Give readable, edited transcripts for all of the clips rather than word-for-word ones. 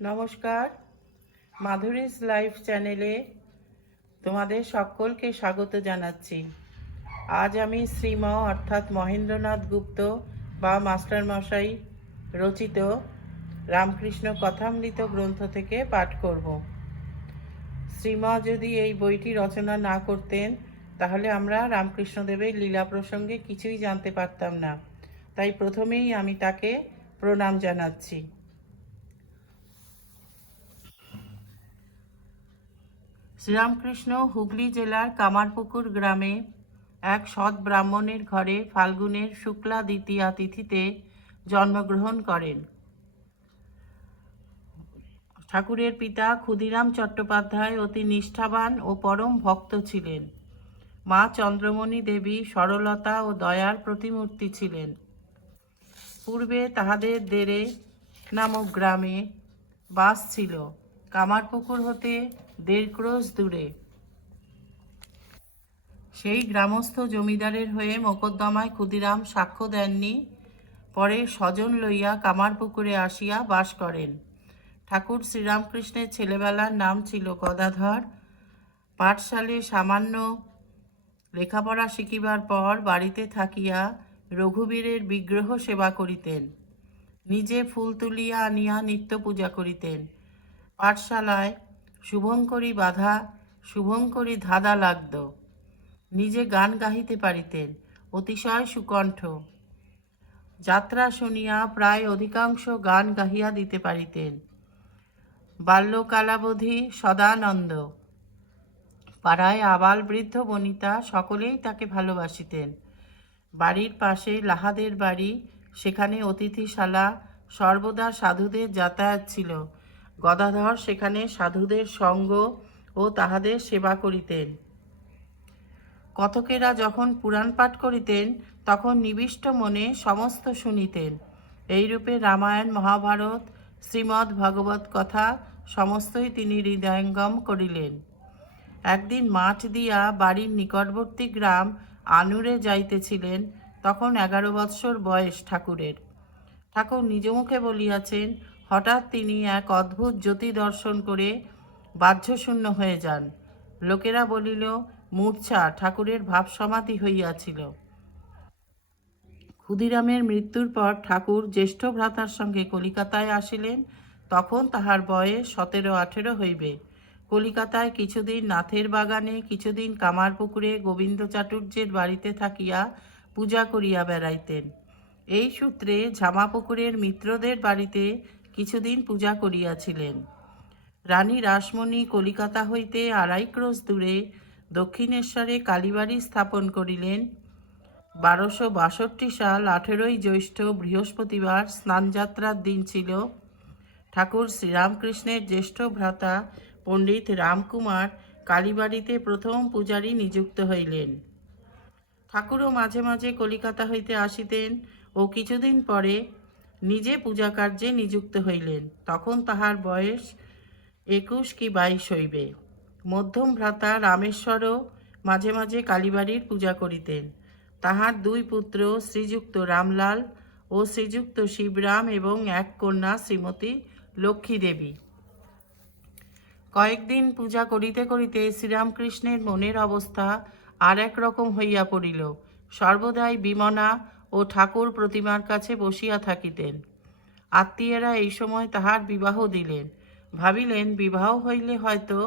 নমস্কার, মাধুরীজ লাইফ চ্যানেলে তোমাদের সকলকে স্বাগত জানাচ্ছি। আজ আমি শ্রীম অর্থাৎ মহেন্দ্রনাথ গুপ্ত বা মাস্টারমশাই রচিত রামকৃষ্ণ কথামৃত গ্রন্থ থেকে পাঠ করব। শ্রীম যদি এই বইটি রচনা না করতেন তাহলে আমরা রামকৃষ্ণদেবের লীলা প্রসঙ্গে কিছুই জানতে পারতাম না। তাই প্রথমেই আমি তাকে প্রণাম জানাচ্ছি। শ্রীরামকৃষ্ণ হুগলি জেলার কামারপুকুর গ্রামে এক সৎ ব্রাহ্মণের ঘরে ফাল্গুনের শুক্লা দ্বিতীয়া তিথিতে জন্মগ্রহণ করেন। ঠাকুরের পিতা ক্ষুদিরাম চট্টোপাধ্যায় অতি নিষ্ঠাবান ও পরম ভক্ত ছিলেন। মা চন্দ্রমণি দেবী সরলতা ও দয়ার প্রতিমূর্তি ছিলেন। পূর্বে তাহাদের দেরে নামক গ্রামে বাস ছিল, কামারপুকুর হতে 1.5 ক্রোশ দূরে। সেই গ্রামস্থ জমিদারের হয়ে মোকদ্দমায় ক্ষুদিরাম সাক্ষ্য দেননি। পরে স্বজন লইয়া কামারপুকুরে আসিয়া বাস করেন। ঠাকুর শ্রীরামকৃষ্ণের ছেলেবেলার নাম ছিল গদাধর। পাঠশালে সামান্য লেখাপড়া শিখিবার পর বাড়িতে থাকিয়া রঘুবীরের বিগ্রহ সেবা করিতেন। নিজে ফুল তুলিয়া আনিয়া নিত্য পূজা করিতেন। পাঠশালায় শুভঙ্করী বাধা, শুভঙ্করী ধাঁধা লাগত। নিজে গান গাহিতে পারিতেন, অতিশয় সুকণ্ঠ। যাত্রা শুনিয়া প্রায় অধিকাংশ গান গাহিয়া দিতে পারিতেন। বাল্যকালাবধি সদানন্দ। পাড়ায় আবাল বৃদ্ধ বনিতা সকলেই তাকে ভালোবাসিতেন। বাড়ির পাশে লাহাদের বাড়ি, সেখানে অতিথিশালা, সর্বদা সাধুদের যাতায়াত ছিল। গদাধর সেখানে সাধুদের সঙ্গ ও তাহাদের সেবা করিতেন। কথকেরা যখন পুরাণ পাঠ করিতেন তখন নিবিষ্ট মনে সমস্ত শুনিতেন। এইরূপে রামায়ণ, মহাভারত, শ্রীমদ্ ভাগবত কথা সমস্তই তিনি হৃদয়ঙ্গম করিলেন। একদিন মাঠ দিয়া বাড়ির নিকটবর্তী গ্রাম আনুরে যাইতেছিলেন। তখন 11 বৎসর বয়স ঠাকুরের। ঠাকুর নিজ মুখে বলিয়াছেন, হঠাৎ তিনি এক অদ্ভুত জ্যোতি দর্শন করে বাহ্যশূন্য হয়ে যান। লোকেরা বলিল, মূর্ছা, ঠাকুরের ভাব সমাধি হইয়াছিল। ক্ষুদিরামের মৃত্যুর পর ঠাকুর জ্যেষ্ঠ ভ্রাতার সঙ্গে কলিকাতায় আসিলেন। তখন তাহার বয়স 17-18 হইবে। কলিকাতায় কিছুদিন নাথের বাগানে, কিছুদিন কামারপুকুরে গোবিন্দ চাটুর্যের বাড়িতে থাকিয়া পূজা করিয়া বেড়াইতেন। এই সূত্রে ঝামাপুকুরের মিত্রদের বাড়িতে কিছুদিন পূজা করিয়াছিলেন। রানী রাসমণি কলিকাতা হইতে 2.5 ক্রোশ দূরে দক্ষিণেশ্বরে কালীবাড়ি স্থাপন করিলেন। 1262 সাল 18ই জ্যৈষ্ঠ বৃহস্পতিবার স্নানযাত্রার দিন ছিল। ঠাকুর শ্রীরামকৃষ্ণের জ্যেষ্ঠ ভ্রাতা পণ্ডিত রামকুমার কালীবাড়িতে প্রথম পূজারী নিযুক্ত হইলেন। ঠাকুরও মাঝে মাঝে কলিকাতা হইতে আসিতেন ও কিছুদিন পরে নিজে পূজা কার্যে নিযুক্ত হইলেন। তখন তাহার বয়স 21 কি 22 হইবে। মধ্যম ভ্রাতা রামেশ্বরও মাঝে মাঝে কালীবাড়ির পূজা করিতেন। তাহার 2 পুত্র শ্রীযুক্ত রামলাল ও শ্রীযুক্ত শিবরাম এবং এক কন্যা শ্রীমতী লক্ষ্মী দেবী। কয়েকদিন পূজা করিতে করিতে শ্রীরামকৃষ্ণের মনের অবস্থা আর এক রকম হইয়া পড়িল। সর্বদাই বিমনা ও ঠাকুর প্রতিমার কাছে বসিয়া থাকিতেন। আত্মীয়েরা এই সময় তাহার বিবাহ দিলেন। ভাবিলেন, বিবাহ হইলে হয়তো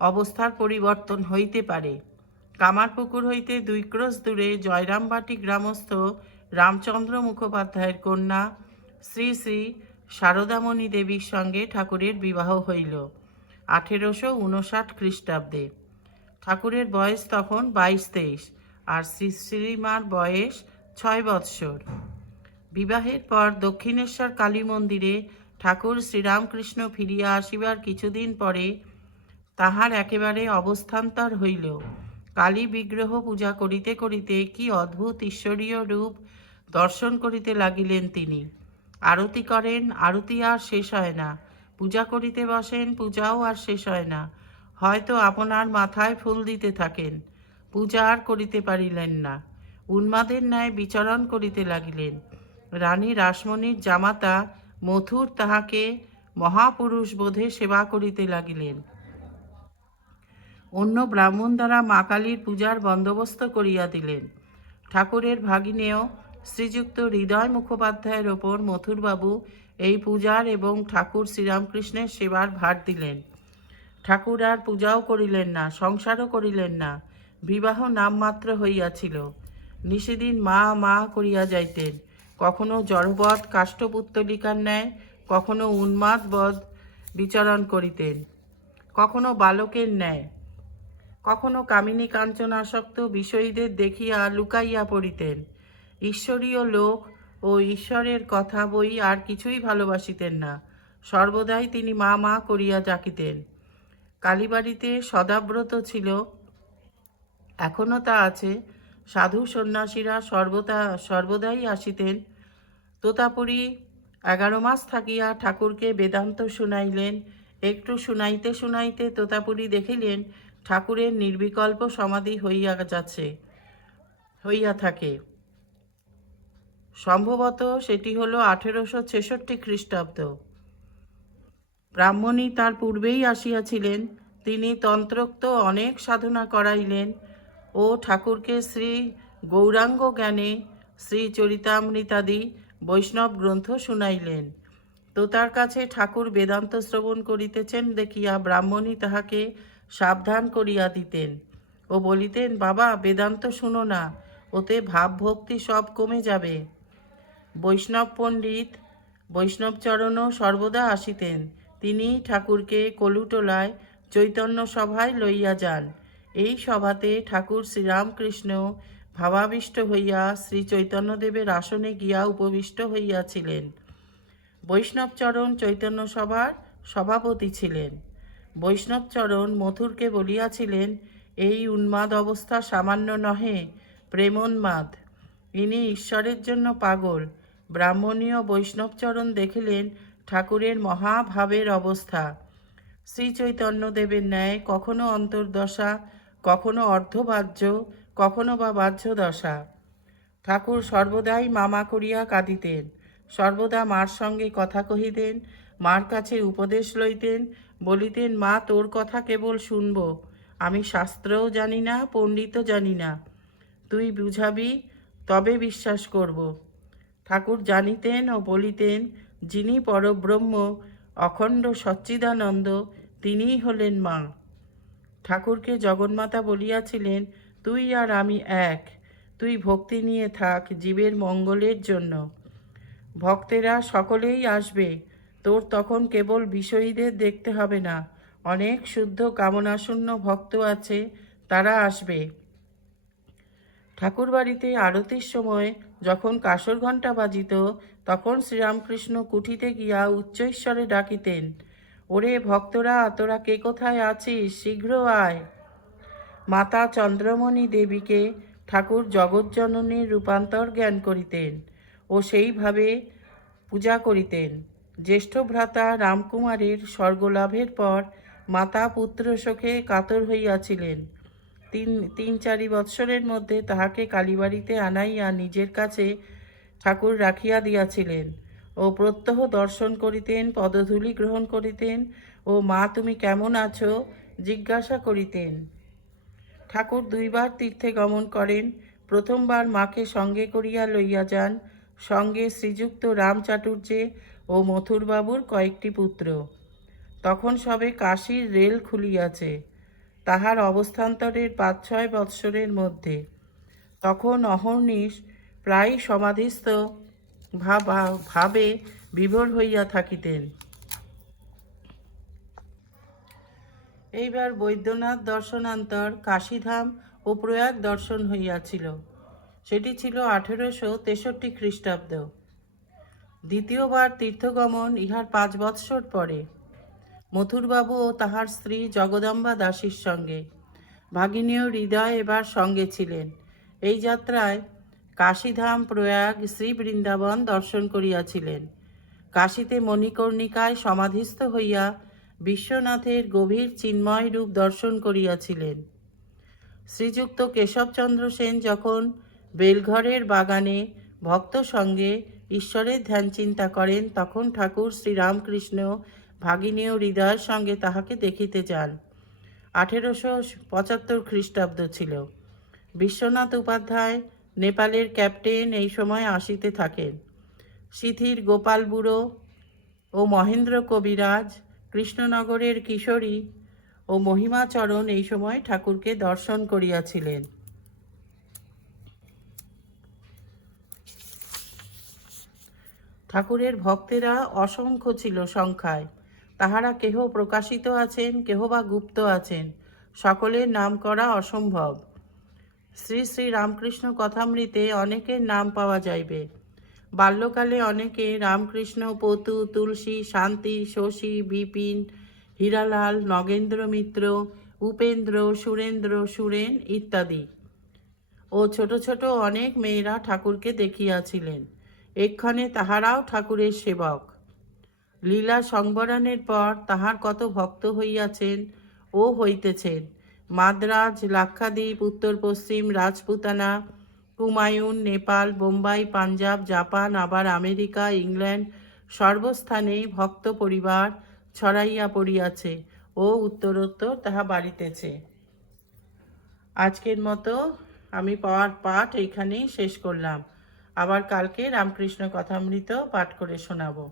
অবস্থার পরিবর্তন হইতে পারে। কামারপুকুর হইতে 2 ক্রোশ দূরে জয়রামবাটি গ্রামস্থ রামচন্দ্র মুখোপাধ্যায়ের কন্যা শ্রী শ্রী শারদামণি দেবীর সঙ্গে ঠাকুরের বিবাহ হইল 1859 খ্রিস্টাব্দে। ঠাকুরের বয়স তখন 22-23 আর শ্রী শ্রীমার বয়স 6 বৎসর। বিবাহের পর দক্ষিণেশ্বর কালী মন্দিরে ঠাকুর শ্রীরামকৃষ্ণ ফিরিয়া আসিবার কিছুদিন পরে তাহার একেবারে অবস্থান্তর হইল। কালী বিগ্রহ পূজা করিতে করিতে কি অদ্ভুত ঈশ্বরীয় রূপ দর্শন করিতে লাগিলেন তিনি। আরতি করেন, আরতি আর শেষ হয় না। পূজা করিতে বসেন, পূজাও আর শেষ হয় না। হয়তো আপনার মাথায় ফুল দিতে থাকেন। পূজা আর করিতে পারিলেন না। উন্মাদের ন্যায় বিচরণ করিতে লাগিলেন। রানী রাসমণির জামাতা মথুর তাহাকে মহাপুরুষ বোধে সেবা করিতে লাগিলেন। অন্য ব্রাহ্মণ দ্বারা মা কালীর পূজার বন্দোবস্ত করিয়া দিলেন। ঠাকুরের ভাগিনেয় শ্রীযুক্ত হৃদয় মুখোপাধ্যায়ের ওপর মথুরবাবু এই পূজার এবং ঠাকুর শ্রীরামকৃষ্ণের সেবার ভার দিলেন। ঠাকুর আর পূজাও করিলেন না, সংসারও করিলেন না, বিবাহ নামমাত্র হইয়াছিল। নিষেদিন মা মা করিয়া যাইতেন, কখনো জড়বৎ কাষ্ঠপুত্তলিকার ন্যায়, কখনো উন্মাদবৎ বিচরণ করিতেন, কখনো বালকের ন্যায়, কখনো কামিনী কাঞ্চনাসক্ত বিষয়ীদের দেখিয়া লুকাইয়া পড়িতেন। ঈশ্বরীয় লোক ও ঈশ্বরের কথা বই আর কিছুই ভালোবাসিতেন না। সর্বদাই তিনি মা মা করিয়া ডাকিতেন। কালীবাড়িতে সদাব্রত ছিল, এখনও তা আছে। সাধু সন্ন্যাসীরা সর্বদাই আসিতেন। তোতাপুরী 11 মাস থাকিয়া ঠাকুরকে বেদান্ত শুনাইলেন। একটু শুনাইতে শুনাইতে তোতাপুরী দেখিলেন ঠাকুরের নির্বিকল্প সমাধি হইয়া থাকে। সম্ভবত সেটি হল 1866 খ্রিস্টাব্দ। ব্রাহ্মণী তার পূর্বেই আসিয়াছিলেন। তিনি তন্ত্রোক্ত অনেক সাধনা করাইলেন ও ঠাকুরকে শ্রী গৌরাঙ্গ জ্ঞানে শ্রী চরিতামৃতাদি বৈষ্ণব গ্রন্থ শুনাইলেন। তোতার কাছে ঠাকুর বেদান্ত শ্রবণ করিতেছেন দেখিয়া ব্রাহ্মণী তাহাকে সাবধান করিয়া দিতেন ও বলিতেন, বাবা, বেদান্ত শুনো না, ওতে ভাবভক্তি সব কমে যাবে। বৈষ্ণব পণ্ডিত বৈষ্ণবচরণও সর্বদা আসিতেন। তিনি ঠাকুরকে কলুটোলায় চৈতন্য সভায় লইয়া যান। এই সভাতে ঠাকুর শ্রীরামকৃষ্ণ ভাবাবিষ্ট হইয়া শ্রী চৈতন্যদেবের আসনে গিয়া উপবিষ্ট হইয়াছিলেন। বৈষ্ণবচরণ চৈতন্য সভার সভাপতি ছিলেন। বৈষ্ণবচরণ মথুরকে বলিয়াছিলেন, এই উন্মাদ অবস্থা সামান্য নহে, প্রেমোন্মাদ। ইনি ঈশ্বরের জন্য পাগল। ব্রাহ্মণীয় বৈষ্ণবচরণ দেখিলেন ঠাকুরের মহাভাবের অবস্থা। শ্রীচৈতন্যদেবের ন্যায় কখনো অন্তর্দশা, কখনো অর্ধবাহ্য, কখনো বা বাহ্য দশা। ঠাকুর সর্বদাই মামা করিয়া কাঁদিতেন, সর্বদা মার সঙ্গে কথা কহিতেন, মার কাছে উপদেশ লইতেন, বলিতেন, মা, তোর কথা কেবল শুনব, আমি শাস্ত্রও জানি না, পণ্ডিতও জানি না, তুই বুঝাবি তবে বিশ্বাস করব। ঠাকুর জানিতেন ও বলিতেন, যিনি পরব্রহ্ম অখণ্ড সচ্চিদানন্দ, তিনিই হলেন মা। ঠাকুরকে জগন্মাতা বলিয়াছিলেন, তুই আর আমি এক, তুই ভক্তি নিয়ে থাক জীবের মঙ্গলের জন্য। ভক্তেরা সকলেই আসবে, তোর তখন কেবল বিষয়ীদের দেখতে হবে না, অনেক শুদ্ধ কামনাশূন্য ভক্ত আছে, তারা আসবে। ঠাকুরবাড়িতে আরতির সময় যখন কাসর ঘণ্টা বাজিত, তখন শ্রীরামকৃষ্ণ কুঠিতে গিয়া উচ্চৈঃস্বরে ডাকিতেন, ওরে ভক্তরা, তোরা কে কোথায় আছিস, শীঘ্র আয়। মাতা চন্দ্রমণি দেবীকে ঠাকুর জগজ্জননীর রূপান্তর জ্ঞান করিতেন ও সেইভাবে পূজা করিতেন। জ্যেষ্ঠ ভ্রাতা রামকুমারের স্বর্গলাভের পর মাতা পুত্র শোকে কাতর হইয়াছিলেন। 3-4 বৎসরের মধ্যে তাহাকে কালীবাড়িতে আনাইয়া নিজের কাছে ঠাকুর রাখিয়া দিয়াছিলেন ও প্রত্যহ দর্শন করিতেন, পদধূলি গ্রহণ করিতেন ও মা, তুমি কেমন আছো জিজ্ঞাসা করিতেন। ঠাকুর 2 বার তীর্থে গমন করেন। প্রথমবার মাকে সঙ্গে করিয়া লইয়া যান, সঙ্গে শ্রীযুক্ত রামচাটুর্যে ও মথুরবাবুর কয়েকটি পুত্র। তখন সবে কাশীর রেল খুলিয়াছে, তাহার অবস্থান্তরের 5-6 বৎসরের মধ্যে। তখন অহর্নিশ প্রায় সমাধিস্থ ভাবে বিভোর হইয়া থাকিতেন। এইবার বৈদ্যনাথ দর্শনান্তর কাশীধাম ও প্রয়াগ দর্শন হইয়াছিল। সেটি ছিল 1863 খ্রিস্টাব্দ। দ্বিতীয়বার তীর্থগমন ইহার 5 বৎসর পরে। মথুরবাবু ও তাহার স্ত্রী জগদম্বা দাসীর সঙ্গে। ভাগিনীয় হৃদয় এবার সঙ্গে ছিলেন। এই যাত্রায় কাশীধাম, প্রয়াগ, শ্রী বৃন্দাবন দর্শন করিয়াছিলেন। কাশীতে মণিকর্ণিকায় সমাধিস্থ হইয়া বিশ্বনাথের গভীর চিন্ময় রূপ দর্শন করিয়াছিলেন। শ্রীযুক্ত কেশবচন্দ্র সেন যখন বেলঘরের বাগানে ভক্ত সঙ্গে ঈশ্বরের ধ্যান চিন্তা করেন, তখন ঠাকুর শ্রীরামকৃষ্ণ ভাগিনী ও হৃদয়ের সঙ্গে তাহাকে দেখিতে যান। 1875 খ্রিস্টাব্দ ছিল। বিশ্বনাথ উপাধ্যায় নেপালের ক্যাপ্টেন এই সময় আসিতে থাকেন। সিথির গোপাল বুড়ো ও মহেন্দ্র কবিরাজ, কৃষ্ণনগরের কিশোরী ও মহিমাচরণ এই সময় ঠাকুরকে দর্শন করিয়াছিলেন। ঠাকুরের ভক্তেরা অসংখ্য ছিল সংখ্যায়। তাহারা কেহ প্রকাশিত আছেন, কেহ বা গুপ্ত আছেন, সকলের নাম করা অসম্ভব। শ্রী শ্রী রামকৃষ্ণ কথামৃতে অনেকের নাম পাওয়া যাইবে। বাল্যকালে অনেকে রামকৃষ্ণ, পতু, তুলসী, শান্তি, শশী, বিপিন, হীরালাল, নগেন্দ্র মিত্র, উপেন্দ্র, সুরেন্দ্র, সুরেন ইত্যাদি ও ছোট ছোট অনেক মেয়েরা ঠাকুরকে দেখিয়াছিলেন। এক্ষণে তাহারাও ঠাকুরের সেবক। লীলা সংবরণের পর তাহার কত ভক্ত হইয়াছেন ও হইতেছেন। মাদ্রাজ, লাক্ষাদ্বীপ, উত্তর পশ্চিম, রাজপুতানা, কুমায়ুন, নেপাল, বোম্বাই, পাঞ্জাব, জাপান, আবার আমেরিকা, ইংল্যান্ড সর্বস্থানেই ভক্ত পরিবার ছড়াইয়া পড়িয়াছে ও উত্তরোত্তর তাহা বাড়িতেছে। আজকের মতো আমি পাঠ এইখানেই শেষ করলাম। আবার কালকে রামকৃষ্ণ কথামৃত পাঠ করে শোনাবো।